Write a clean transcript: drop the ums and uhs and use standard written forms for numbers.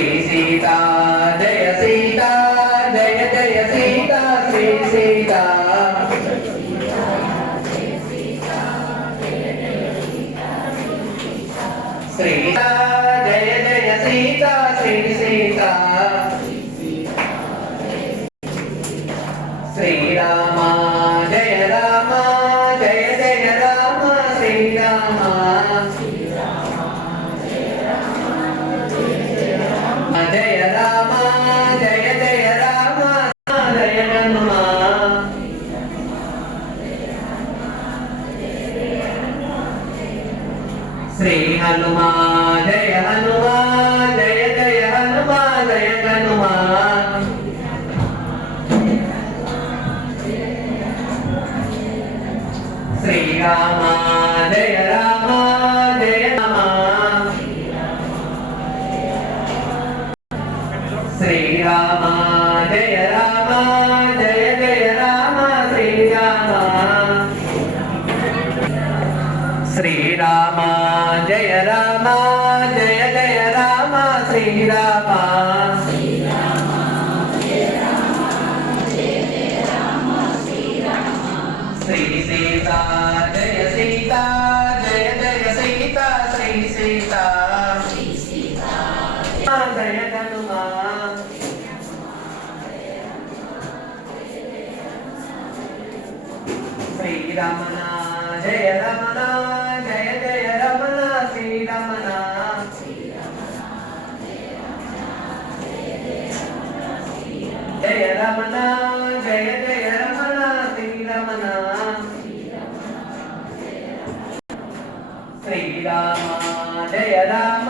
Shri Sita Jaya Sita Jaya Jaya Sita Shri Sita Sita Jaya Jaya Sita Shri Sita Srirama Jaya Rama Jaya Jaya Rama Srirama Jaya Rama Jaya Jaya Rama Jaya Hanuma Shri Hanuma Jaya Hanuma Jaya Jaya Hanuma Jaya Hanuma Srirama Jaya Rama Jaya Rama Srirama Jaya Rama Jaya Jaya Rama Srirama Srirama Jaya Rama Jaya Jaya Rama Srirama Shri Sita Jaya Sita Jaya Jaya Sita Shri Sita Jaya Hanuma Sriramana Jaya Ramana Jaya Jaya Ramana Sriramana Jaya Ramana Jaya Jaya Ramana Sriramana Srirama Jaya Rama